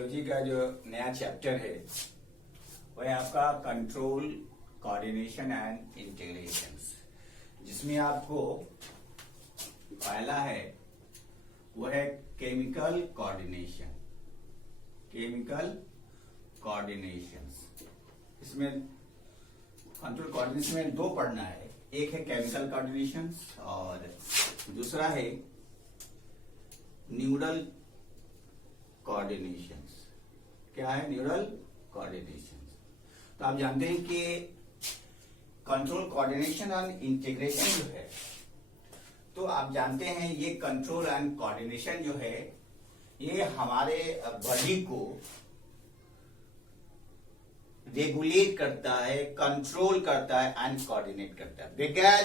Physiology का जो नया चैप्टर है वह है आपका कंट्रोल, कोऑर्डिनेशन एंड इंटीग्रेशन, जिसमें आपको पहला है वह है केमिकल कोऑर्डिनेशन। इसमें कंट्रोल कोऑर्डिनेशन में दो पढ़ना है, एक है केमिकल कोऑर्डिनेशन और दूसरा है न्यूरल कोऑर्डिनेशन। क्या है न्यूरल कोऑर्डिनेशन? तो आप जानते हैं कि कंट्रोल, कोऑर्डिनेशन और इंटीग्रेशन जो है, तो आप जानते हैं ये कंट्रोल एंड कोऑर्डिनेशन जो है ये हमारे बॉडी को रेगुलेट करता है, कंट्रोल करता है एंड कोऑर्डिनेट करता है। बगैर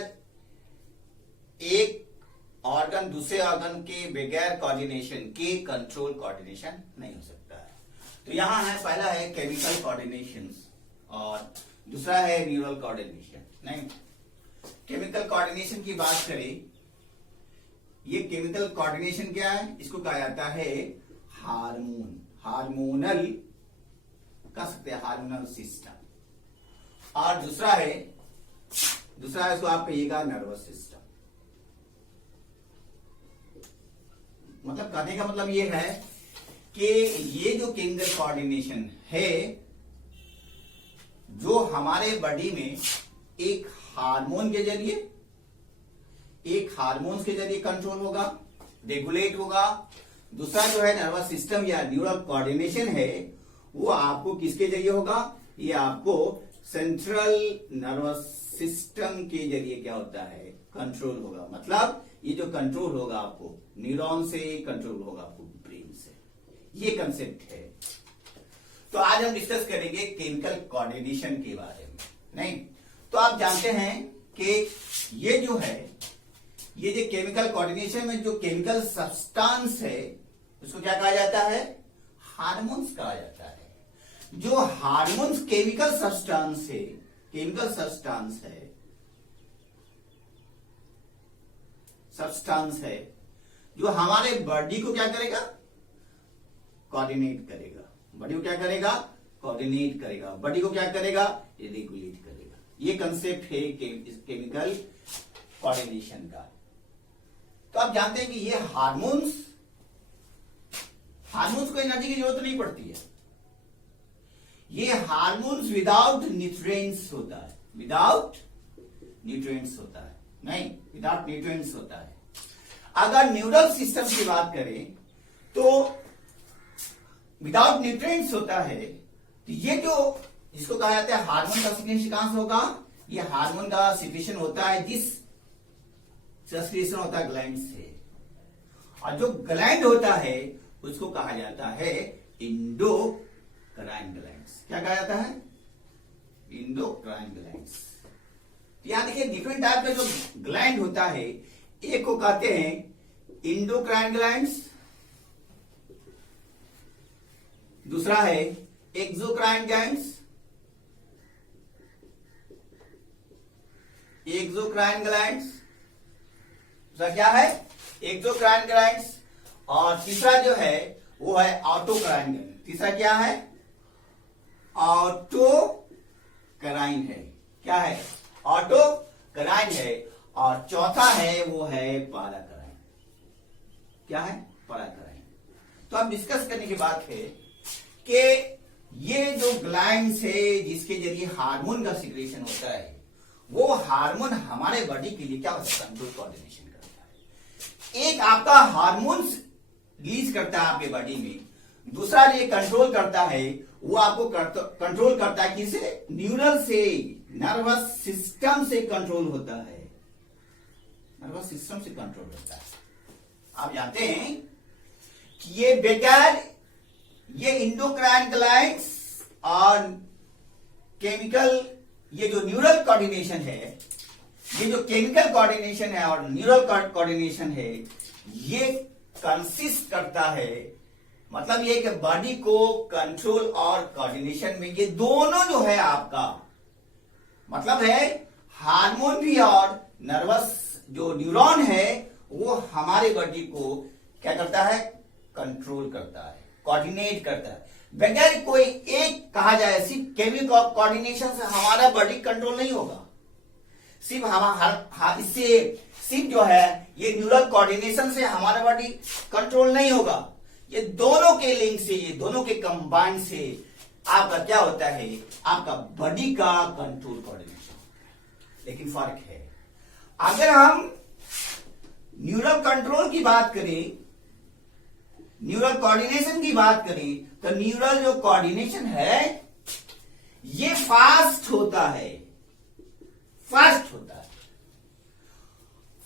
एक ऑर्गन दूसरे ऑर्गन के बगैर कोऑर्डिनेशन के कंट्रोल कोऑर्डिनेशन नहीं हो सकता है। तो यहां है, पहला है केमिकल कोऑर्डिनेशन और दूसरा है न्यूरल कोऑर्डिनेशन। नहीं, केमिकल कोऑर्डिनेशन की बात करें, ये केमिकल कोऑर्डिनेशन क्या है? इसको कहा जाता है हार्मोनल कह सकते हैं, हार्मोनल सिस्टम। और दूसरा है इसको आप कहिएगा नर्वस सिस्टम। मतलब कहने का मतलब ये है कि ये जो केमिकल कोऑर्डिनेशन है जो हमारे बॉडी में एक हार्मोन के जरिए कंट्रोल होगा, रेगुलेट होगा। दूसरा जो है नर्वस सिस्टम या न्यूरल कोऑर्डिनेशन है, वो आपको किसके जरिए होगा? ये आपको सेंट्रल नर्वस सिस्टम के जरिए क्या होता है? कंट्रोल होगा। मतलब ये जो कंट्रोल होगा आपको न्यूरॉन से कंट्रोल होगा, आपको ब्रेन से। ये कंसेप्ट है। तो आज हम डिस्कस करेंगे केमिकल कोऑर्डिनेशन के बारे में। नहीं, तो आप जानते हैं कि ये जो केमिकल कोऑर्डिनेशन में जो केमिकल सब्सटेंस है उसको क्या कहा जाता है? हार्मोन्स कहा जाता है। जो हार्मोन्स केमिकल सब्सटेंस है जो हमारे बॉडी को क्या करेगा? कोऑर्डिनेट करेगा। बॉडी को क्या करेगा? कोऑर्डिनेट करेगा। बॉडी को क्या करेगा? रेगुलेट करेगा। ये कंसेप्ट है केमिकल कोऑर्डिनेशन का। तो आप जानते हैं कि ये हार्मोन्स को एनर्जी की जरूरत नहीं पड़ती है। ये हार्मोन्स विदाउट न्यूट्रिएंट्स होता है। विदाउट न्यूट्रिएंट्स होता है। अगर न्यूरल सिस्टम की बात करें तो विदाउट न्यूट्रिएंट्स होता है। तो ये जो जिसको कहा जाता है हार्मोन का सिक्रेशन कहां से होगा? ये हार्मोन का सिक्रेशन होता है सिक्रेशन होता है ग्लैंड से। और जो ग्लैंड होता है उसको कहा जाता है इंडोक्राइन ग्लैंड्स। क्या कहा जाता है? Endocrine glands. यहां देखिए डिफरेंट टाइप का जो ग्लैंड होता है, एक को कहते हैं इंडोक्राइन ग्लैंड्स, दूसरा है एक्सोक्राइन ग्लैंड्स। दूसरा क्या है? Exocrine glands. और तीसरा जो है वो है ऑटोक्राइन ग्लैंड। तीसरा क्या है? ऑटोक्राइन है। क्या है? ऑटोक्राइन है। और चौथा है वो है पैराक्राइन। क्या है? पैराक्राइन। तो अब डिस्कस करने की बात है कि ये जो ग्लैंड्स है जिसके जरिए हार्मोन का सिक्रेशन होता है, वो हार्मोन हमारे बॉडी के लिए क्या होता है? कंट्रोल कोऑर्डिनेशन करता है। एक आपका हार्मोन रिलीज करता है आपके बॉडी में, दूसरा ये कंट्रोल करता है, वो आपको कंट्रोल करता है किसे? न्यूरल से, नर्वस सिस्टम से कंट्रोल होता है। नर्वस सिस्टम से कंट्रोल होता है। आप जानते हैं कि ये बगैर ये इंडोक्राइन ग्लैंड्स और केमिकल, ये जो न्यूरल कोऑर्डिनेशन है, ये जो केमिकल कोऑर्डिनेशन है और न्यूरल कोऑर्डिनेशन है, ये कंसिस्ट करता है, मतलब ये कि बॉडी को कंट्रोल और कोऑर्डिनेशन में ये दोनों जो है आपका मतलब है हार्मोन भी और नर्वस जो न्यूरॉन है वो हमारे बॉडी को क्या करता है? कंट्रोल करता है। कोऑर्डिनेट करता है। बगैर कोई एक कहा जाए सिर्फ केमिकल कोऑर्डिनेशन से हमारा बॉडी कंट्रोल नहीं होगा, सिर्फ हम इससे सिर्फ जो है ये न्यूरल कोऑर्डिनेशन से हमारा बॉडी कंट्रोल नहीं होगा, ये दोनों के लिंक से, ये दोनों के कंबाइन से आपका क्या होता है, आपका बॉडी का कंट्रोल कोऑर्डिनेशन। लेकिन फर्क है, अगर हम न्यूरल कंट्रोल की बात करें, न्यूरल कोऑर्डिनेशन की बात करें, तो न्यूरल जो कोऑर्डिनेशन है ये फास्ट होता है, फास्ट होता है,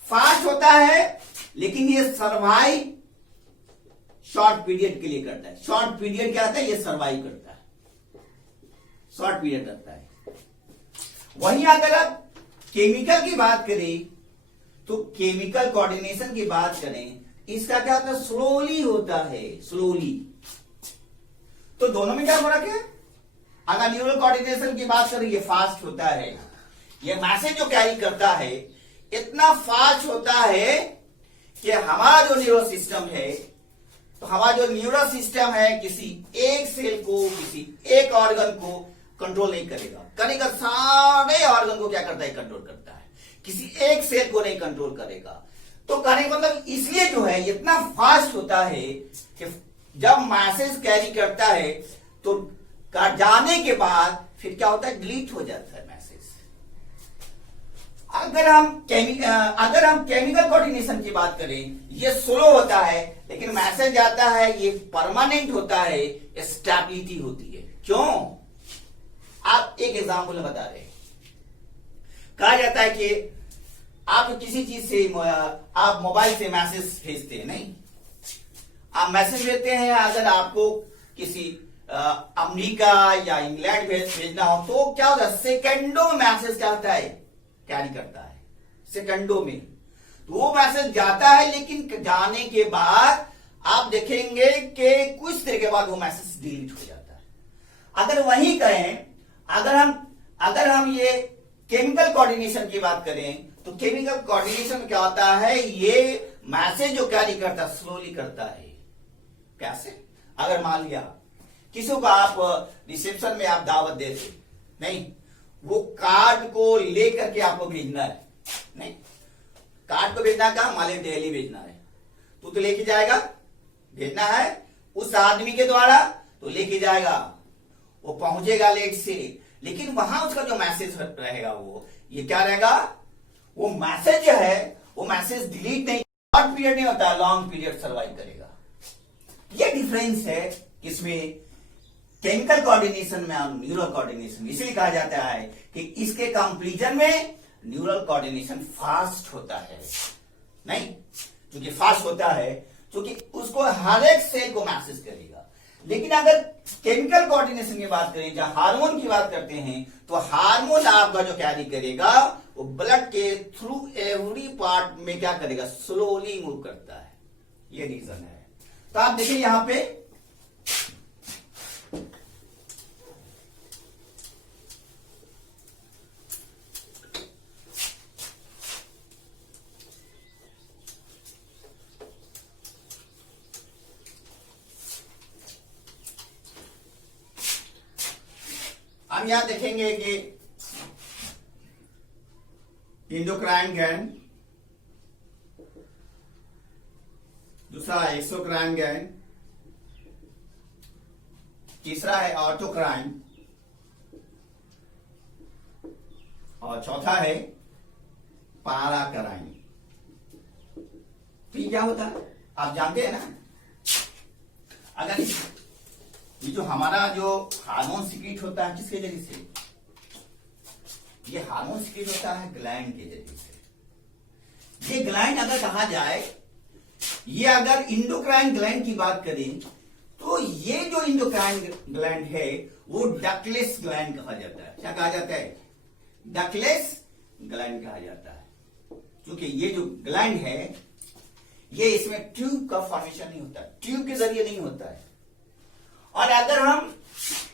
फास्ट होता है, लेकिन ये सर्वाइव शॉर्ट पीरियड के लिए करता है। शॉर्ट पीरियड क्या होता है, ये सर्वाइव करता है, शॉर्ट पीरियड करता है। वहीं अगर आप केमिकल की बात करें, तो केमिकल कोऑर्डिनेशन की बात करें, इसका क्या होता है, स्लोली होता है, स्लोली। तो दोनों में क्या फर्क है, अगर न्यूरल कोऑर्डिनेशन की बात करें ये फास्ट होता है, ये मैसेज जो कैरी करता है इतना फास्ट होता है कि हमारा जो न्यूरो सिस्टम है, तो हमारा जो न्यूरो सिस्टम है किसी एक सेल को, किसी एक ऑर्गन को कंट्रोल नहीं करेगा, करेगा सारे ऑर्गन को क्या करता है, कंट्रोल करता है, किसी एक सेल को नहीं कंट्रोल करेगा। तो कहने का मतलब इसलिए जो है इतना फास्ट होता है कि जब मैसेज कैरी करता है तो जाने के बाद फिर क्या होता है, डिलीट हो जाता है मैसेज। अगर हम केमिकल कोऑर्डिनेशन की बात करें, ये स्लो होता है, लेकिन मैसेज आता है ये परमानेंट होता है, स्टेबिलिटी होती है। क्यों? आप एक एग्जाम्पल बता रहे हैं, कहा जाता है कि आप किसी चीज से, आप मोबाइल से मैसेज भेजते हैं, नहीं, आप मैसेज भेजते हैं, अगर आपको किसी अमेरिका या इंग्लैंड भेजना हो तो क्या होता है, सेकंडों में मैसेज क्या होता है, कैरी करता है, सेकंडों में। तो वो मैसेज जाता है, लेकिन जाने के बाद आप देखेंगे कि कुछ देर के बाद वो मैसेज डिलीट हो जाता है। अगर वही कहें, अगर हम ये केमिकल कोऑर्डिनेशन की बात करें, तो केमिकल कोऑर्डिनेशन क्या होता है, ये मैसेज जो कैरी करता है स्लोली करता है। कैसे? अगर मान लिया किसी को आप रिसेप्शन में आप दावत देते, नहीं, वो कार्ड को लेकर के आपको भेजना है, नहीं, कार्ड को भेजना का मान लिया दिल्ली भेजना है, तो लेके जाएगा, भेजना है उस आदमी के द्वारा, तो लेके जाएगा, वो पहुंचेगा लेट से, लेकिन वहां उसका जो मैसेज रहेगा वो ये क्या रहेगा, वो मैसेज है, वो मैसेज डिलीट नहीं, शॉर्ट पीरियड नहीं होता, लॉन्ग पीरियड सर्वाइव करेगा। ये डिफरेंस है किसमें, केमिकल कोऑर्डिनेशन में और न्यूरल कोऑर्डिनेशन। इसलिए कहा जाता है कि इसके कंपैरिजन में न्यूरल कोऑर्डिनेशन फास्ट होता है, नहीं, क्योंकि फास्ट होता है क्योंकि उसको हर एक सेल को मैसेज करेगा। लेकिन अगर केमिकल कोऑर्डिनेशन की बात करें, जहां हार्मोन की बात करते हैं, तो हार्मोन आपका जो कैरी करेगा वो ब्लड के थ्रू एवरी पार्ट में क्या करेगा, स्लोली मूव करता है। ये रीजन है। तो आप देखिए यहां पे हम यहां देखेंगे कि इंडोक्राइन ग्लैंड, दूसरा है एक्सोक्राइन ग्लैंड, तीसरा है ऑटोक्राइन, और चौथा है पाराक्राइन। तो ये क्या होता है आप जानते हैं ना, अगर ये जो हमारा जो हार्मोन सीक्रेट होता है किसके जरिए से, ये हार्मोन सीक्रेट होता है ग्लैंड के जरिए से। ये ग्लैंड अगर कहा जाए, ये अगर इंडोक्राइन ग्लैंड की बात करें, तो ये जो इंडोक्राइन ग्लैंड है वो डक्टलेस ग्लैंड कहा जाता है। क्या कहा जाता है, डक्टलेस ग्लैंड कहा जाता है, क्योंकि ये जो ग्लैंड है ये इसमें ट्यूब का फॉर्मेशन नहीं होता, ट्यूब के जरिए नहीं होता है। और अगर हम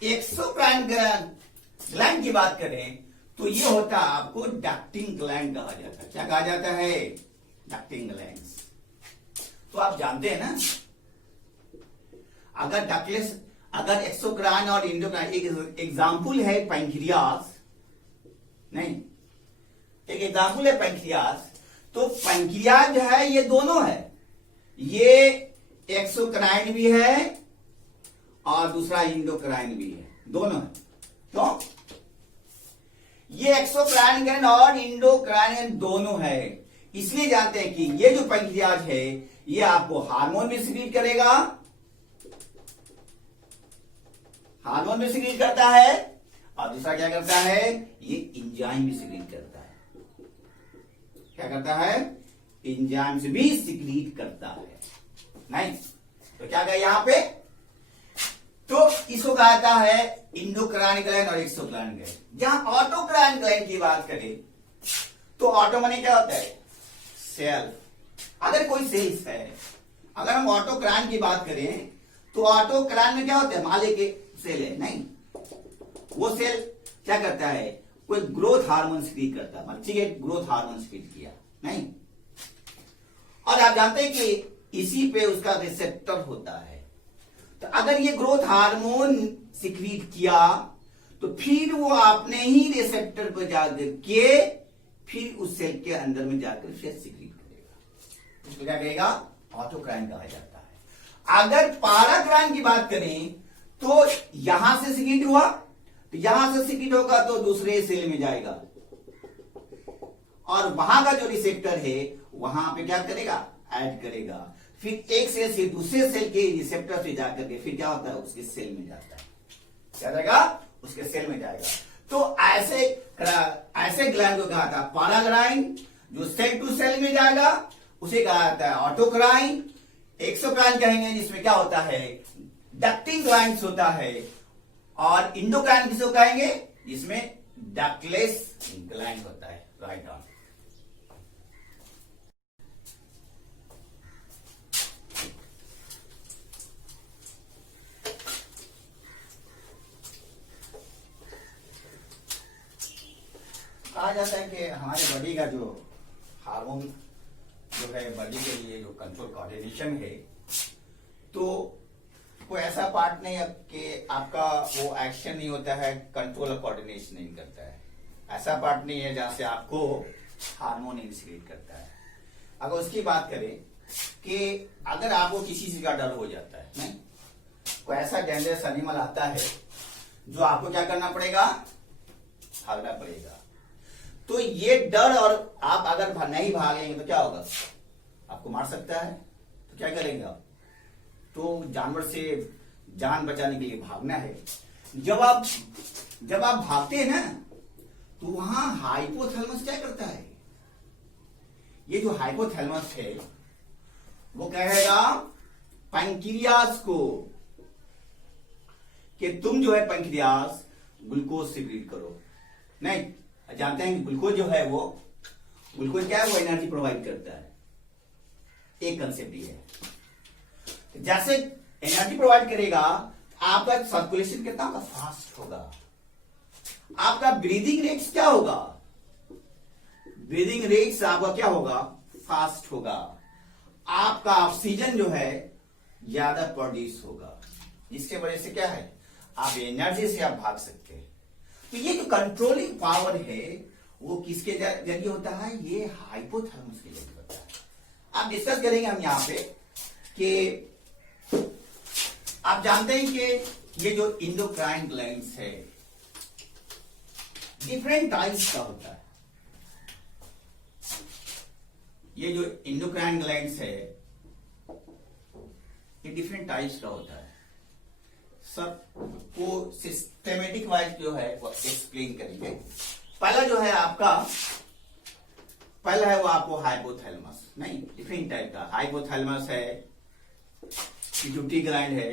एक्सोक्राइन ग्लैंड की बात करें, तो ये होता है आपको डक्टिंग ग्लैंड कहा जाता है। क्या कहा जाता है, डक्टिंग ग्लैंड। तो आप जानते हैं ना, अगर डकलेस, अगर एक्सोक्राइन और इंडोक्राइन, एक एग्जाम्पल है पैंक्रियास, नहीं, एक एग्जाम्पल है पैंक्रियास। तो पैंक्रियास जो है ये दोनों है, ये एक्सोक्राइन भी है और दूसरा इंडोक्राइन भी है, दोनों है। तो ये एक्सोक्राइन ग्लैंड और इंडोक्राइन ग्लैंड दोनों है, इसलिए जानते हैं कि ये जो पैंक्रियाज है ये आपको हार्मोन भी सिक्रीट करेगा, हार्मोन भी सिक्रीट करता है, और दूसरा क्या करता है, ये एंजाइम भी सिक्रीट करता है। क्या करता है, एंजाइम्स भी सिक्रीट करता है। नहीं तो क्या कहा यहां पे, तो इसको कहा जाता है इंडोक्राइन ग्लैंड और एक्सोक्राइन ग्लैंड। जहां ऑटोक्राइन ग्लैंड की बात करें तो ऑटो माने क्या होता है, सेल। अगर कोई सेल्स है, अगर हम ऑटोक्राइन की बात करें तो ऑटोक्राइन में क्या होता है, माले के सेल है, नहीं, वो सेल क्या करता है, कोई ग्रोथ हार्मोन सिक्रीट करता है, ठीक है, ग्रोथ हार्मोन सिक्रीट किया, नहीं। और आप जानते हैं कि इसी पे उसका रिसेप्टर होता है। तो अगर ये ग्रोथ हार्मोन सिक्रीट किया तो फिर वो अपने ही रिसेप्टर पर जाकर के फिर उस सेल के अंदर में जाकर फिर सिक्रीट करेगा, उसको क्या कहेगा, ऑटोक्राइन कहा जाता है। अगर पैराक्राइन की बात करें तो यहां से सिक्रीट हुआ, तो यहां से सिक्रीट होगा तो दूसरे सेल में जाएगा, और वहां का जो रिसेप्टर है वहां पे क्या करेगा, ऐड करेगा, फिर एक सेल से दूसरे सेल के रिसेप्टर से जाकर के फिर क्या होता है, उसके सेल में जाता है, क्या जाएगा, उसके सेल में जाएगा। तो ऐसे ग्लैंड को कहा था पैराक्राइन, जो सेल टू सेल में जाएगा उसे कहा जाता है ऑटोक्राइन। एक्सोक्राइन कहेंगे जिसमें क्या होता है, डक्टिंग ग्लैंड्स होता है, और इंडोक्राइन किसको कहेंगे, जिसमें डक्टलेस ग्लैंड होता है। Right on. कहा जाता है कि हमारे बॉडी का जो हार्मोन जो है बॉडी के लिए जो कंट्रोल कोऑर्डिनेशन है, तो कोई ऐसा पार्ट नहीं है कि आपका वो एक्शन नहीं होता है, कंट्रोल और कोऑर्डिनेशन नहीं करता है, ऐसा पार्ट नहीं है जहां से आपको हार्मोन इंसिक्रीट करता है। अगर उसकी बात करें कि अगर आपको किसी चीज का डर हो जाता है, नहीं, कोई ऐसा डेंजरस एनिमल आता है जो आपको क्या करना पड़ेगा, भागना पड़ेगा, तो ये डर, और आप अगर नहीं भागेंगे तो क्या होगा, आपको मार सकता है, तो क्या करेंगे आप, तो जानवर से जान बचाने के लिए भागना है। जब आप भागते हैं ना तो वहां हाइपोथैलेमस क्या करता है, ये जो हाइपोथैलेमस है वो कहेगा पैंक्रियास को कि तुम जो है पैंक्रियास ग्लूकोज सिक्रीट करो। नहीं, जानते हैं कि ग्लूकोज जो है वो, ग्लूकोज क्या है, वो एनर्जी प्रोवाइड करता है, एक कंसेप्ट ये है। जैसे एनर्जी प्रोवाइड करेगा, आपका सर्कुलेशन कितना होगा, फास्ट होगा, आपका ब्रीदिंग रेट्स क्या होगा, ब्रीदिंग रेट्स आपका क्या होगा, फास्ट होगा, आपका ऑक्सीजन जो है ज्यादा प्रोड्यूस होगा, जिसके वजह से क्या है, आप एनर्जी से आप भाग सकते हैं। तो ये जो कंट्रोलिंग पावर है वो किसके जरिए होता है, ये हाइपोथैलेमस के जरिए होता है। आप डिस्कस करेंगे हम यहां पे कि आप जानते हैं कि ये जो इंडोक्राइन ग्लैंड्स है डिफरेंट टाइप्स का होता है। ये जो इंडोक्राइन ग्लैंड्स है ये डिफरेंट टाइप्स का होता है, सब को सिस्टेमेटिक वाइज जो है वो एक्सप्लेन करेंगे। पहला जो है आपका, पहला है वो आपको हाइपोथैलेमस, नहीं, डिफरेंट टाइप का हाइपोथैलेमस है, पिट्यूटरी ग्लैंड है,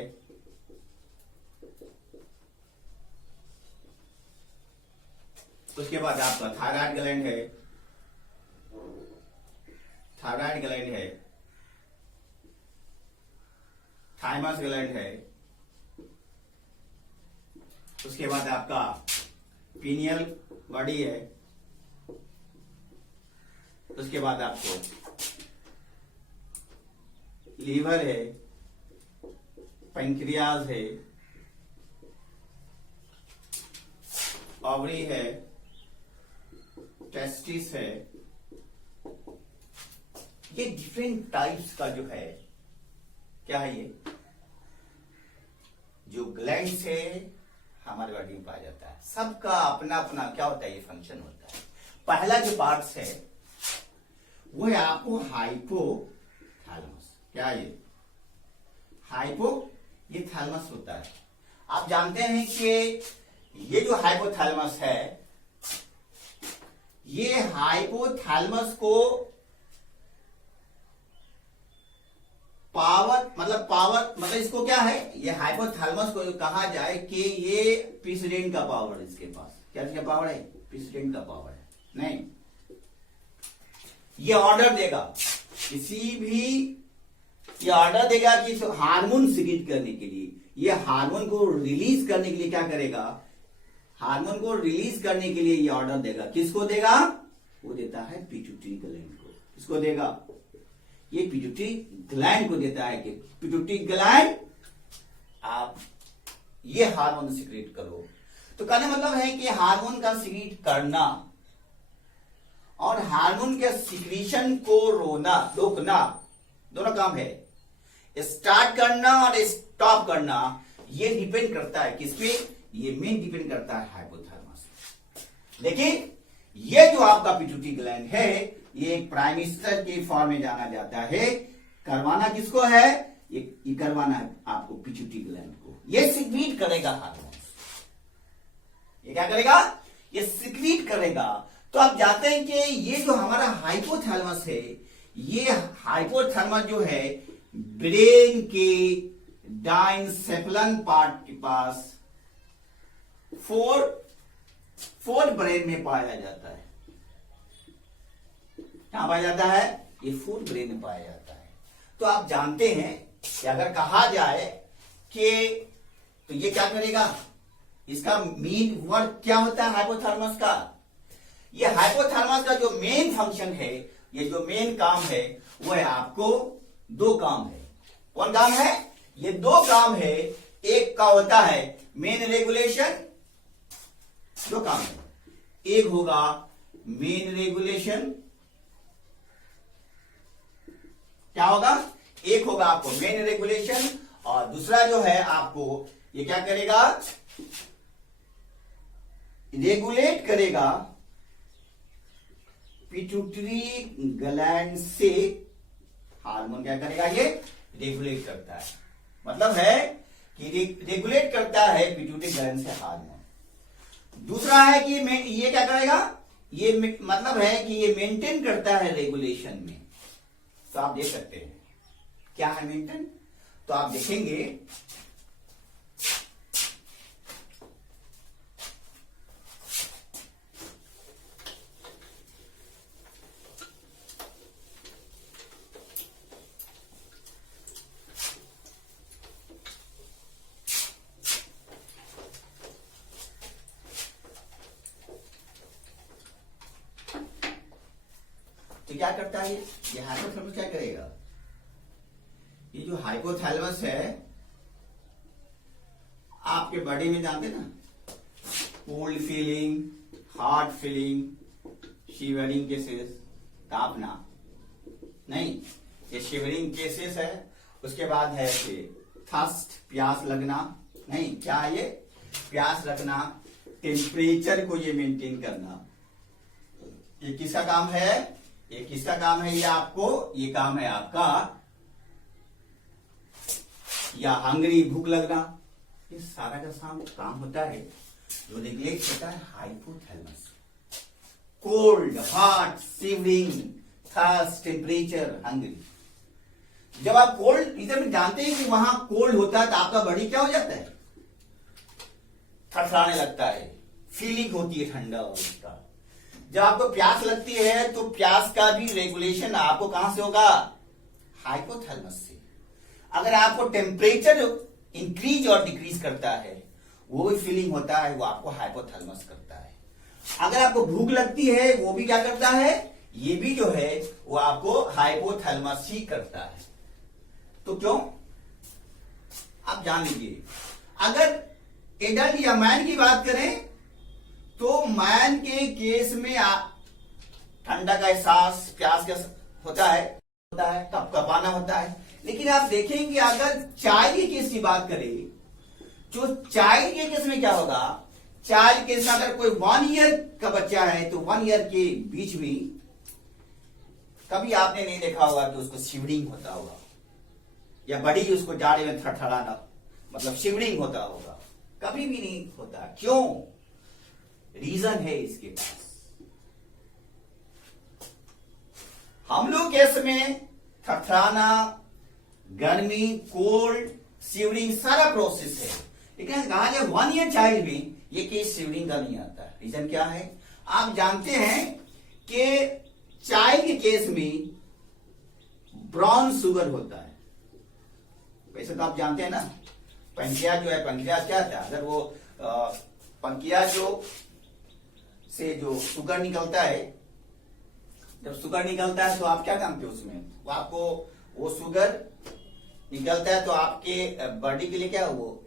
उसके बाद आपका थायराइड ग्लैंड है, थायराइड ग्लैंड है, थाइमस ग्लैंड है, उसके बाद आपका पीनियल बॉडी है, उसके बाद आपको लीवर है, पैंक्रियाज है, ओवरी है, टेस्टिस है, ये डिफरेंट टाइप्स का जो है क्या है, ये जो ग्लैंड से हमारे बॉडी में पाया जाता है। सबका अपना अपना क्या होता है, ये फंक्शन होता है। पहला जो पार्ट है वो है आपको हाइपोथैलेमस। क्या ये ये थैलेमस होता है। आप जानते हैं कि ये जो हाइपोथैलेमस है, ये हाइपोथैलेमस को पावर मतलब इसको क्या है, ये हाइपोथैलेमस को कहा जाए कि ये प्रेसिडेंट का पावर है। इसके पास क्या पावर है, प्रेसिडेंट का पावर है। नहीं, ये ऑर्डर देगा किसी भी, ये ऑर्डर देगा कि हार्मोन सिक्रीट करने के लिए, ये हार्मोन को रिलीज करने के लिए क्या करेगा, हार्मोन को रिलीज करने के लिए ये ऑर्डर देगा। किसको देगा, वो देता है पिट्यूटरी ग्लैंड को। किसको देगा, ये पिट्यूटरी ग्लैंड को देता है कि पिट्यूटरी ग्लैंड आप ये हार्मोन सिक्रीट करो। तो कहने मतलब है कि हार्मोन का सिक्रीट करना और हार्मोन के सिक्रीशन को रोकना दोनों काम है। स्टार्ट करना और स्टॉप करना ये डिपेंड करता है किस पे, ये मेन डिपेंड करता है हाइपोथैलेमस। लेकिन ये जो आपका पिट्यूटरी ग्लैंड है, ये एक प्राइम मिनिस्टर के फॉर्म में जाना जाता है। करवाना किसको है, ये करवाना है आपको पिट्यूटरी ग्लैंड को। ये सिक्रीट करेगा हार्मोन, ये क्या करेगा, ये सिक्रीट करेगा। तो आप जानते हैं कि ये जो हमारा हाइपोथैलेमस है, ये हाइपोथैलेमस जो है ब्रेन के डाइनसेफलन पार्ट के पास फोर ब्रेन में पाया जाता है। कहां पाया जाता है, ये फोर ब्रेन में पाया जाता है। तो आप जानते हैं कि अगर कहा जाए कि तो ये क्या करेगा, इसका मेन वर्क क्या होता है हाइपोथैलेमस का। ये हाइपोथैलेमस का जो मेन फंक्शन है, ये जो मेन काम है, वो है आपको दो काम है। कौन काम है, ये दो काम है। एक का होता है मेन रेगुलेशन, दो काम है। एक होगा मेन रेगुलेशन, क्या होगा, एक होगा आपको मेन रेगुलेशन, और दूसरा जो है आपको ये क्या करेगा, रेगुलेट करेगा पिट्यूटरी ग्लैंड से हार्मोन। क्या करेगा, ये रेगुलेट करता है, मतलब है कि रेगुलेट करता है पिट्यूटरी ग्लैंड से हार्मोन। दूसरा है कि ये क्या करेगा, ये मतलब है कि ये मेंटेन करता है रेगुलेशन में। तो आप देख सकते हैं क्या है मेंटेन, तो आप देखेंगे तो क्या करता है ये हाइपोथैलेमस क्या करेगा, ये जो हाइपोथैलेमस है आपके बॉडी में जानते ना, cold feeling, hot feeling, shivering cases, कांपना, नहीं ये शिवरिंग केसेस है। उसके बाद है कि थर्स्ट, प्यास लगना, नहीं क्या है ये, प्यास लगना, टेम्परेचर को ये मेंटेन करना, ये किसका काम है, ये किसका काम है, ये आपको, ये काम है आपका, या हंगरी, भूख लगना, ये सारा का काम होता है जो रेगुलेट होता है hypothalamus. Cold, hot, shivering, thirst, temperature, hungry. जब आप कोल्ड, इधर में जानते हैं कि वहां कोल्ड होता है तो आपका बॉडी क्या हो जाता है, थरथराने लगता है, फीलिंग होती है ठंडा उसका। जब आपको प्यास लगती है तो प्यास का भी रेगुलेशन आपको कहां से होगा, हाइपोथैलेमस से। अगर आपको टेम्परेचर इंक्रीज और डिक्रीज करता है, वो भी फीलिंग होता है, वो आपको हाइपोथैलेमस करता है। अगर आपको भूख लगती है, वो भी क्या करता है, ये भी जो है वो आपको हाइपोथैलेमस ही करता है। तो क्यों, आप जान लीजिए, अगर एडल्ट या मैन की बात करें तो मैन के केस में ठंडा का एहसास, प्यास का होता है, कपकपाना होता है। लेकिन आप देखेंगे अगर चाइल्ड के केस की बात करें, जो चाइल्ड के केस में क्या होगा, चाइल्ड केस में अगर कोई 1 ईयर का बच्चा है तो 1 ईयर के बीच में कभी आपने नहीं देखा होगा कि उसको शिवरिंग होता होगा, या बड़ी उसको जाड़े में थरथराना, मतलब शिवरिंग होता होगा, कभी भी नहीं होता। क्यों? रीजन है इसके पास। हम लोग केस में थरथराना, गर्मी, कोल्ड, शिवरिंग सारा प्रोसेस है, लेकिन कहा जाए 1 ईयर चाइल्ड में ये केस शिवरिंग का नहीं आता। रीजन क्या है? आप जानते हैं कि चाइल्ड के केस में ब्राउन शुगर होता है। वैसे तो आप जानते हैं ना, पंखिया जो है, पंखिया क्या था, अगर वो पंखिया जो से जो शुगर निकलता है, जब शुगर निकलता है तो आप क्या जानते हो उसमें, वो आपको वो शुगर निकलता है तो आपके बॉडी के लिए क्या, वो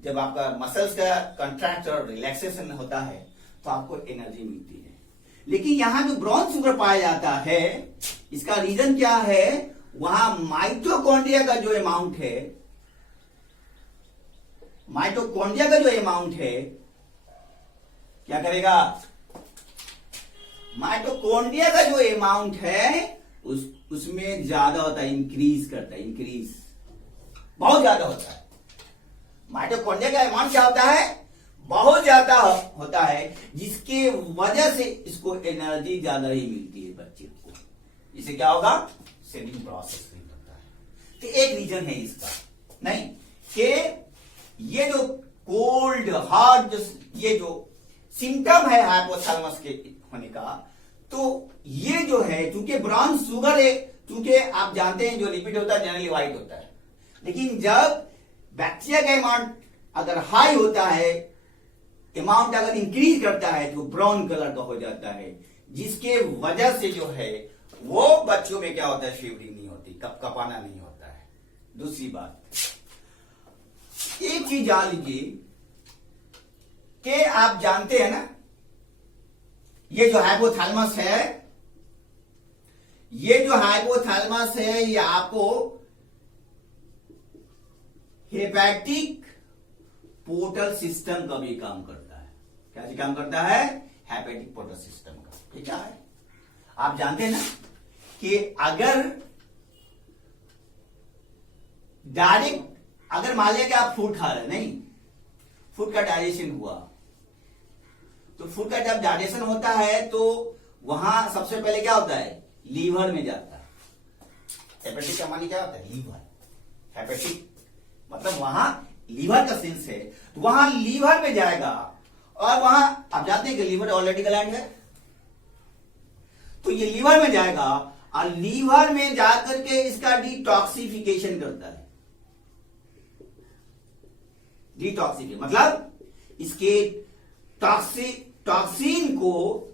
जब आपका मसल्स का कंट्रैक्ट और रिलैक्सेशन होता है तो आपको एनर्जी मिलती है। लेकिन यहां जो ब्राउन शुगर पाया जाता है, इसका रीजन क्या है, वहां माइटोकॉन्ड्रिया का जो अमाउंट है, माइटोकॉन्ड्रिया का जो अमाउंट है क्या करेगा, माइटोकॉन्ड्रिया का जो अमाउंट है उसमें ज्यादा होता है, इंक्रीज करता है, इंक्रीज बहुत ज्यादा होता है। माइटोकॉन्ड्रिया का अमाउंट क्या होता है, बहुत ज्यादा होता है, जिसके वजह से इसको एनर्जी ज्यादा ही मिलती है बच्चे को। इससे क्या होगा, शेडिंग प्रोसेस नहीं होता है। तो एक रीजन है इसका, नहीं कि ये जो कोल्ड हार्ट, ये जो सिम्टम है हाइपोथैलेमस के होने का, तो ये जो है चूंकि ब्राउन शुगर है, चूंकि आप जानते हैं जो लिपिड होता है जनरली व्हाइट होता है, लेकिन जब बैक्टीरिया का अमाउंट अगर हाई होता है, अमाउंट अगर इंक्रीज करता है तो ब्राउन कलर का हो जाता है, जिसके वजह से जो है वो बच्चों में क्या होता है, शिवरिंग नहीं होती, कपकपाना नहीं होता है। दूसरी बात, एक चीज जान लीजिए कि आप जानते हैं ना, ये जो हाइपोथैलेमस है, ये जो हाइपोथैलेमस है, ये आपको हेपेटिक पोर्टल सिस्टम का भी काम करता है। क्या जी काम करता है, हेपेटिक पोर्टल सिस्टम का। ये क्या है, आप जानते हैं ना कि अगर डायरेक्ट, अगर मान लिया कि आप फूड खा रहे हैं, नहीं, फूड का डाइजेशन हुआ, तो फूड का जब डाइजेशन होता है तो वहां सबसे पहले क्या होता है, लीवर में जाता है। हेपेटिक का मानी क्या होता है, लीवर। हेपेटिक मतलब वहां लीवर का सेंस है, तो वहां लीवर में जाएगा, और वहां आप जानते हैं कि लीवर ऑलरेडी ग्लैंड है, तो ये लीवर में जाएगा और लीवर में जाकर के इसका डिटॉक्सिफिकेशन करता है। डिटॉक्सिफिकेशन मतलब इसके टॉक्सिन को,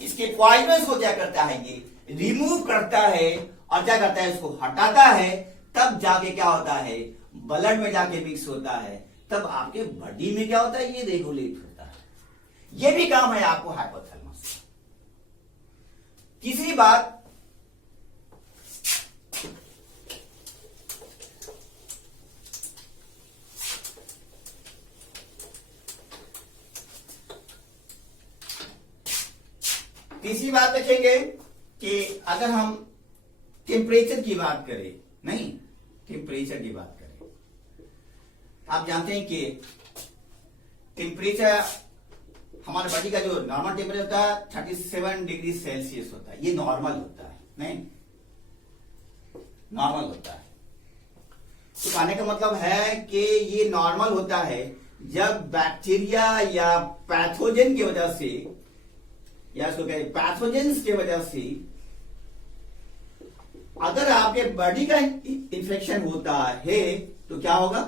इसके पॉइजनस को क्या करता है, ये रिमूव करता है, और क्या करता है, इसको हटाता है, तब जाके क्या होता है, ब्लड में जाके मिक्स होता है, तब आपके बॉडी में क्या होता है, ये रेगुलेट होता है। ये भी काम है आपको हाइपोथैलेमस। तीसरी बात, देखेंगे कि अगर हम टेम्परेचर की बात करें, नहीं, टेम्परेचर की बात करें, आप जानते हैं कि टेम्परेचर हमारे बॉडी का जो नॉर्मल टेम्परेचर होता है 37 डिग्री सेल्सियस होता है। ये नॉर्मल होता है, नहीं, नॉर्मल होता है। तो कहने का मतलब है कि ये नॉर्मल होता है जब बैक्टीरिया या पैथोजन की वजह से, या इसको कहें पैथोजेंस की वजह से, अगर आपके बॉडी का इंफेक्शन होता है तो क्या होगा,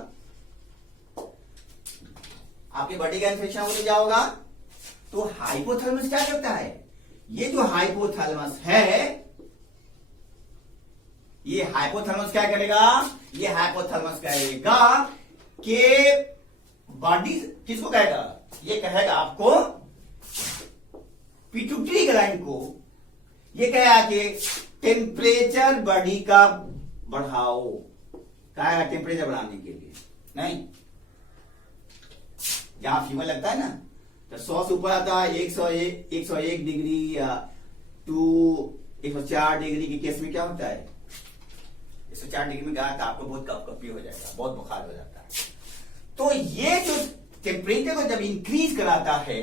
आपके बॉडी का इंफेक्शन होने क्या होगा, तो हाइपोथैलेमस क्या करता है, ये जो हाइपोथैलेमस है ये हाइपोथैलेमस क्या करेगा, ये हाइपोथैलेमस कहेगा कि बॉडी किसको कहेगा, ये कहेगा आपको पिट्यूटरी ग्लैंड को, ये कहेगा कि टेम्परेचर बॉडी का बढ़ाओ, कहेगा टेम्परेचर बढ़ाने के लिए। नहीं, जहां फीवर लगता है ना तो 100 से ऊपर आता है, 101 डिग्री या 104 डिग्री के केस में क्या होता है, 104 डिग्री में गया था आपको बहुत कपकपी हो जाएगा, बहुत बुखार हो जाता है। तो ये जो टेम्परेचर को जब इंक्रीज कराता है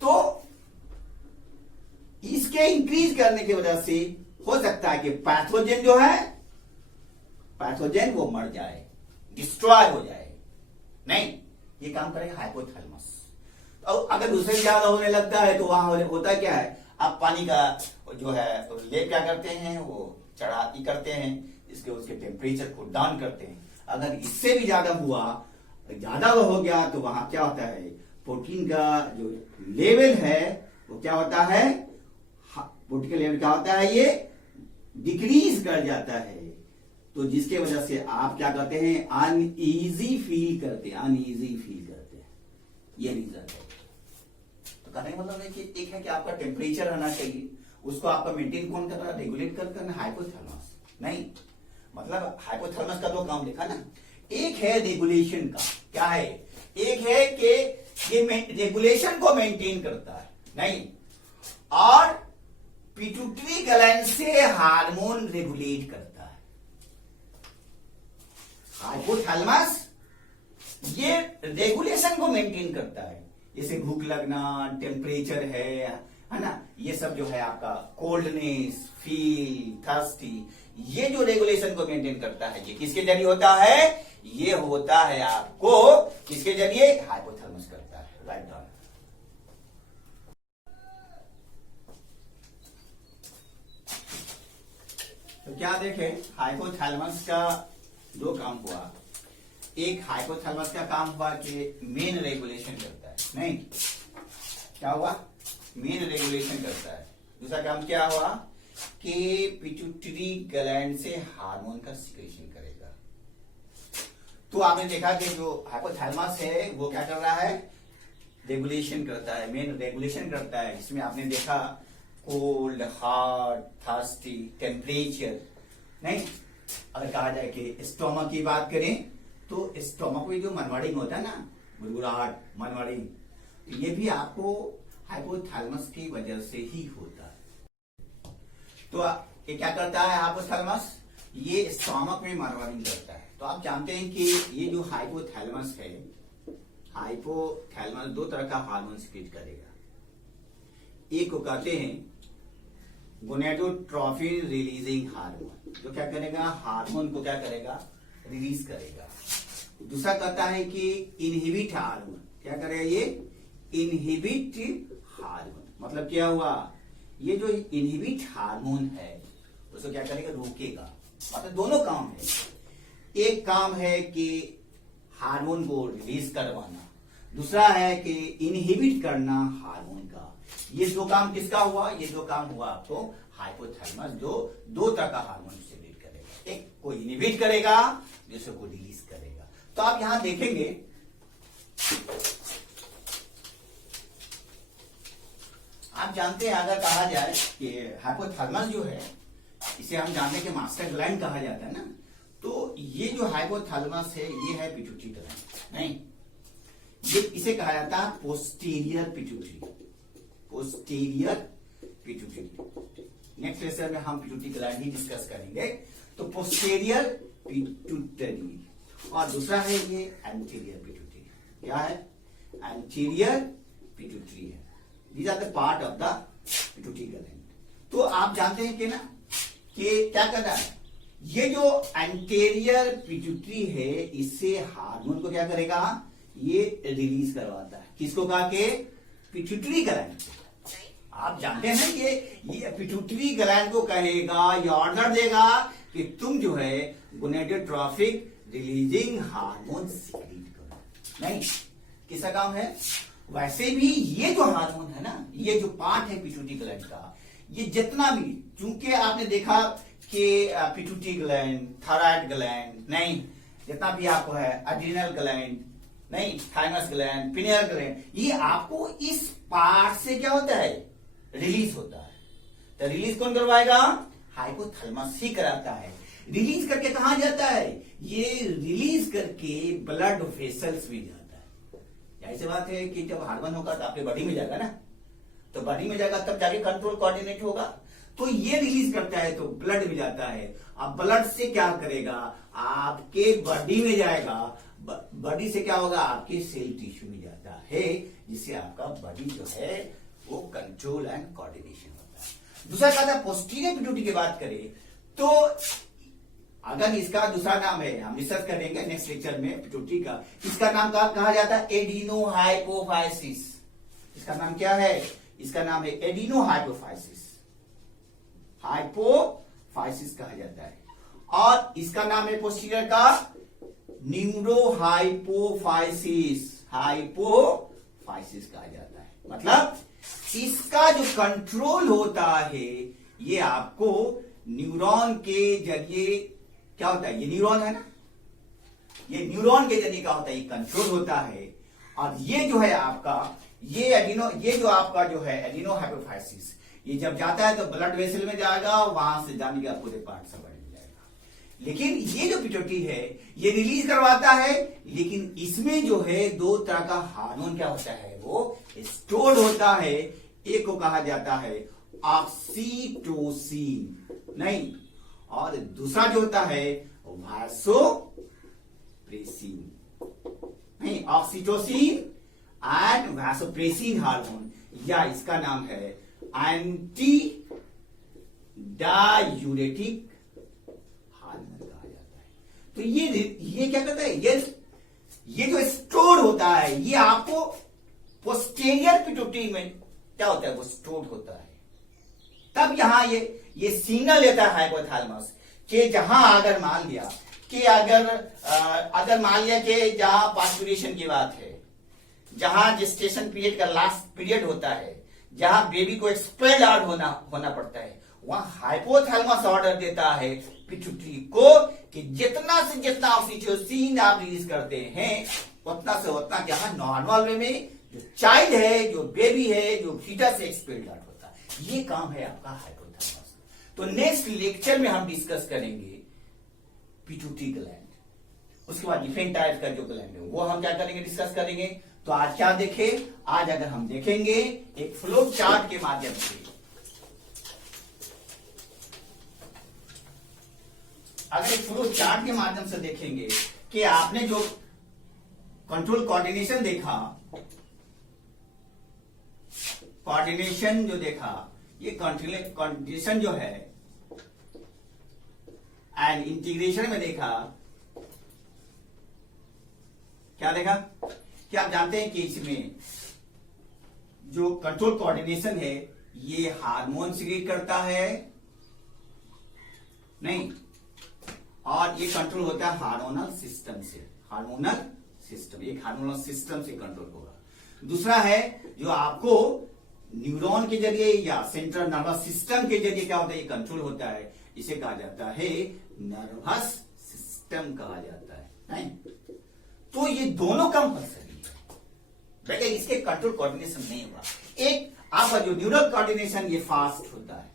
तो इसके इंक्रीज करने की वजह से हो सकता है कि पैथोजन जो है, पैथोजन वो मर जाए, डिस्ट्रॉय हो जाए। नहीं, ये काम करेगा हाइपोथैलेमस। और अगर दूसरे से ज्यादा होने लगता है तो वहां होता क्या है, आप पानी का जो है लेप क्या करते हैं, वो चढ़ाती करते हैं, इसके उसके टेम्परेचर को डाउन करते हैं। अगर इससे भी ज्यादा हुआ, ज्यादा हो गया तो वहां क्या होता है, प्रोटीन का जो लेवल है वो क्या होता है, प्रोटीन का लेवल क्या होता है, ये डिक्रीज कर जाता है। तो जिसके वजह से आप क्या करते हैं, अनईजी फील करते हैं, ये रीजन है। तो कहने का मतलब है कि एक है कि आपका टेम्परेचर रहना चाहिए, उसको आपका मेंटेन कौन करना, रेगुलेट करना, हाइपोथैलेमस। नहीं, मतलब हाइपोथैलेमस का दो काम देखा ना, एक है रेगुलेशन का, क्या है, एक है कि ये रेगुलेशन को मेंटेन करता है, नहीं, और पिट्यूटरी ग्लैंड से हार्मोन रेगुलेट करता है। हाइपोथैलेमस ये रेगुलेशन को मेंटेन करता है, जैसे भूख लगना, टेम्परेचर है ना, ये सब जो है आपका कोल्डनेस, फील, थर्स्टी, ये जो रेगुलेशन को मेंटेन करता है, ये किसके जरिए होता है, ये होता है आपको किसके जरिए, हाइपोथैलेमस करता है। Write down. तो क्या देखें, हाइपोथैलेमस का दो काम हुआ। एक हाइपोथैलेमस का काम हुआ कि मेन रेगुलेशन करता है, नहीं, क्या हुआ, मेन रेगुलेशन करता है। दूसरा काम क्या हुआ कि पिट्यूटरी ग्लैंड से हार्मोन का सिक्रेशन करेगा। तो आपने देखा कि जो हाइपोथैलेमस है वो क्या कर रहा है, रेगुलेशन करता है, मेन रेगुलेशन करता है। इसमें आपने देखा कोल्ड, हॉट, थर्स्टी, टेम्परेचर। नहीं, अगर कहा जाए कि स्टोमक की बात करें तो स्टोमक में जो मनवाड़ी होता है ना, गुड़गुड़ाहट, मनवाड़ी, ये भी आपको हाइपोथैलेमस की वजह से ही होता है। तो ये क्या करता है हाइपोथैलेमस, ये स्टोमक में मनवाड़ी करता है। तो आप जानते हैं कि ये जो हाइपोथैलेमस है, हाइपोथैलेमस दो तरह का हार्मोन सिक्रीट करेगा। एक को कहते हैं गोनेडोट्रोफिन रिलीजिंग हार्मोन, जो क्या करेगा, हार्मोन को क्या करेगा, रिलीज करेगा। दूसरा कहता है कि इनहिबिट हार्मोन, क्या करेगा, ये इनहिबिट हार्मोन। मतलब क्या हुआ, ये जो इनहिबिट हार्मोन है उसको क्या करेगा, रोकेगा। मतलब दोनों काम है, एक काम है कि हार्मोन को रिलीज करवाना, दूसरा है कि इनहिबिट करना हार्मोन का। ये दो काम किसका हुआ, ये दो काम हुआ आपको हाइपोथैलेमस, जो दो तरह का हार्मोन सिक्रीट करेगा, एक को इनहिबिट करेगा, दूसरे को रिलीज करेगा। तो आप यहां देखेंगे आप जानते हैं, अगर कहा जाए कि हाइपोथैलेमस जो है, इसे हम जानते हैं कि मास्टर ग्लैंड कहा जाता है ना, तो ये जो हाइपोथैलेमस है ये है पिट्यूटरी ग्लैंड, नहीं, ये इसे कहा जाता है posterior pituitary, posterior pituitary. Next lecture में हम पिट्यूटरी ग्लैंड ही डिस्कस करेंगे। तो पोस्टीरियर पिट्यूटरी, और दूसरा है ये एंटीरियर पिट्यूटरी। क्या है, एंटीरियर पिट्यूटरी है। These are the part of the pituitary gland. तो आप जानते हैं कि ना कि क्या करना है, ये जो एंटीरियर पिट्यूटरी है इससे हार्मोन को क्या करेगा, ये रिलीज करवाता है। किसको कहा के, पिट्यूटरी ग्लैंड। आप जानते हैं कि ये पिट्यूटरी ग्लैंड को कहेगा, ये ऑर्डर देगा कि तुम जो है गोनेडोट्रोफिक रिलीजिंग हार्मोन सिक्रीट करो। नहीं, किसका काम है, वैसे भी ये जो हार्मोन है ना, ये जो पार्ट है पिट्यूटरी ग्लैंड का, ये जितना भी, चूंकि आपने देखा कि पिट्यूटरी ग्लैंड, थायराइड ग्लैंड, नहीं जितना भी आपको है, एड्रिनल ग्लैंड, नहीं थाइमस ग्लैंड, पिनियल ग्लैंड, ये आपको इस पार्ट से क्या होता है, रिलीज होता है। तो रिलीज कौन करवाएगा, हाइपोथैलेमस ही कराता है। रिलीज करके कहां जाता है, ये रिलीज करके ब्लड वेसल्स में जाता है। ऐसी बात है कि जब हार्मोन होगा तो आपके बॉडी में जाएगा ना, तो बॉडी में जाएगा तब जाके कंट्रोल कोऑर्डिनेट होगा। तो ये रिलीज करता है तो ब्लड में जाता है। अब ब्लड से क्या करेगा, आपके बॉडी में जाएगा, बॉडी से क्या होगा, आपके सेल टिश्यू में जाता है, जिससे आपका बॉडी जो है वो कंट्रोल एंड कोऑर्डिनेशन होता है। दूसरा क्या था, पोस्टीरियर पिट्यूटरी की बात करें तो अगर इसका दूसरा नाम है, हम डिस्कस करेंगे नेक्स्ट लेक्चर में पिट्यूटरी का, इसका नाम कहा जाता है एडिनोहाइपोफाइसिस। इसका नाम क्या है, इसका नाम है एडिनोहाइपोफाइसिस, हाइपोफाइसिस कहा जाता है। और इसका नाम है पोस्टीरियर का न्यूरोहाइपोफाइसिस, हाइपोफाइसिस कहा जाता है। मतलब इसका जो कंट्रोल होता है ये आपको न्यूरॉन के जरिए क्या होता है, ये न्यूरॉन है ना, ये न्यूरॉन के जरिए क्या होता है, ये कंट्रोल होता है। और ये जो है आपका ये जो आपका जो है एडिनोहाइपोफाइसिस, ये जब जाता है तो ब्लड वेसल में जाएगा, वहां से जाने का पूरे पार्ट से बढ़ जाएगा। लेकिन ये जो पिट्यूटरी है ये रिलीज करवाता है, लेकिन इसमें जो है दो तरह का हार्मोन क्या होता है, वो स्टोर होता है। एक को कहा जाता है ऑक्सीटोसिन, नहीं, और दूसरा जो होता है वैसोप्रेसिन, नहीं, ऑक्सीटोसिन एंड वैसोप्रेसिन हार्मोन, या इसका नाम है एंटी डायूरेटिक हार्मोन कहा जाता है। तो ये क्या करता है, ये जो स्टोर होता है ये आपको पोस्टीरियर पिट्यूटरी में क्या होता है, वो स्टोर होता है। तब यहां ये सिग्नल लेता है हाइपोथैलेमस कि जहां अगर मान लिया कि अगर मान लिया कि जहां पास्चुरेशन की बात है, जहां जेस्टेशन पीरियड का लास्ट पीरियड होता है, जहां बेबी को एक्सपेल आउट होना पड़ता है, वहां हाइपोथैलेमस ऑर्डर देता है पिट्यूटरी को कि जितना से जितना ऑक्सीटोसिन आप रिलीज करते हैं उतना से उतना क्या नॉर्मल वे में जो चाइल्ड है, जो बेबी है, जो फीटस से एक्सपेल आउट होता है। ये काम है आपका हाइपोथैलेमस। तो नेक्स्ट लेक्चर में हम डिस्कस करेंगे पिट्यूटरी ग्लैंड, उसके बाद डिफरेंट टाइप का जो ग्लैंड है वो हम क्या करेंगे, डिस्कस करेंगे। तो आज क्या देखे, आज अगर हम देखेंगे एक फ्लो चार्ट के माध्यम से, अगर एक फ्लो चार्ट के माध्यम से देखेंगे कि आपने जो कंट्रोल कोऑर्डिनेशन देखा, कोऑर्डिनेशन जो देखा, ये कोऑर्डिनेशन जो है एंड इंटीग्रेशन में देखा, क्या देखा, क्या आप जानते हैं कि इसमें जो कंट्रोल कोऑर्डिनेशन है ये हार्मोन सिक्रीट करता है, नहीं, और ये कंट्रोल होता है हार्मोनल सिस्टम से, हार्मोनल सिस्टम, एक हार्मोनल सिस्टम से कंट्रोल होगा। दूसरा है जो आपको न्यूरॉन के जरिए या सेंट्रल नर्वस सिस्टम के जरिए क्या होता है, ये कंट्रोल होता है, इसे कहा जाता है नर्वस सिस्टम कहा जाता है, नहीं। तो ये दोनों कंपल्सरी है, बेटा इसके कंट्रोल कोऑर्डिनेशन नहीं होगा। एक आपका जो न्यूरल कोऑर्डिनेशन ये फास्ट होता है,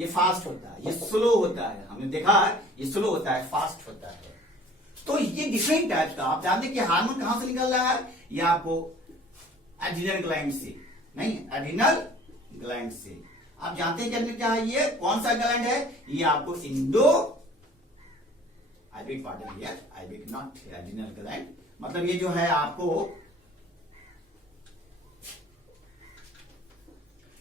ये फास्ट होता है, ये स्लो होता है, हमने देखा है ये स्लो होता है, फास्ट होता है। तो ये डिफरेंट टाइप का, आप जानते हैं कि हार्मोन कहां से निकल रहा है, ये आपको एड्रिनल ग्लैंड से, नहीं, एड्रिनल ग्लैंड से। आप जानते हैं कि क्या है, ये कौन सा ग्लैंड है, ये आपको I beg pardon here, I beg not adrenal gland, मतलब ये जो है आपको,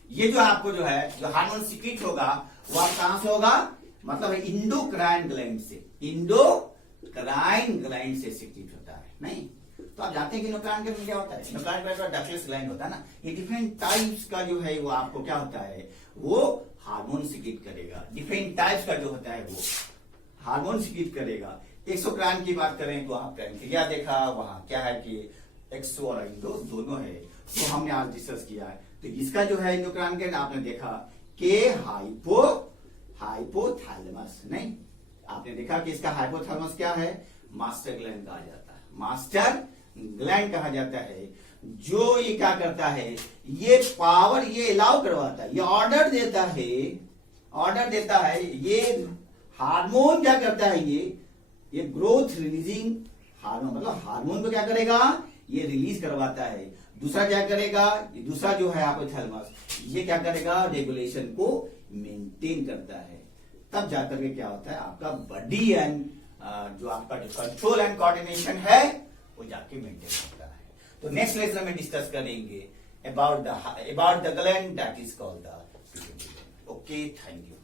ये जो आपको जो है जो हार्मोन सिक्रीट होगा वो आप कहां से होगा, मतलब इंडोक्राइन ग्लैंड से, इंडोक्राइन ग्लैंड से सिक्रीट होता है, नहीं। तो आप जानते हैं कि इंडोक्राइन ग्लैंड क्या होता है, इंडोक्राइन ग्लैंड डक्टस ग्लैंड होता है ना, ये डिफरेंट टाइप्स का जो है वो आपको क्या होता है, वो हार्मोन सिक्रीट करेगा, डिफरेंट टाइप्स का जो होता है वो हार्मोन सिक्रीट करेगा। एक्सोक्राइन की बात करें तो आपका क्रिया देखा, वहां क्या है कि एक्सो और इंडो दोनों है, तो हमने आज डिस्कस किया है। तो इसका जो है इंडोक्राइन ग्लैंड आपने देखा कि हाइपोथैलेमस। नहीं, आपने देखा कि इसका हाइपोथैलेमस क्या है, मास्टर ग्लैंड कहा जाता है, मास्टर ग्लैंड कहा जाता है, जो ये क्या करता है, ये पावर ये अलाउ करवाता है, ये ऑर्डर देता है, ये हार्मोन क्या करता है, ये ग्रोथ रिलीजिंग हार्मोन, मतलब हार्मोन को क्या करेगा, ये रिलीज करवाता है। दूसरा क्या करेगा, ये दूसरा जो है हाइपोथैलेमस, ये क्या करेगा, रेगुलेशन को मेंटेन करता है। तब जाकर के क्या होता है, आपका बॉडी एंड जो आपका कंट्रोल एंड कोऑर्डिनेशन है वो जाके मेंटेन करता है। तो नेक्स्ट लेसन में डिस्कस करेंगे about the gland that is called the pituitary gland. Okay, thank you.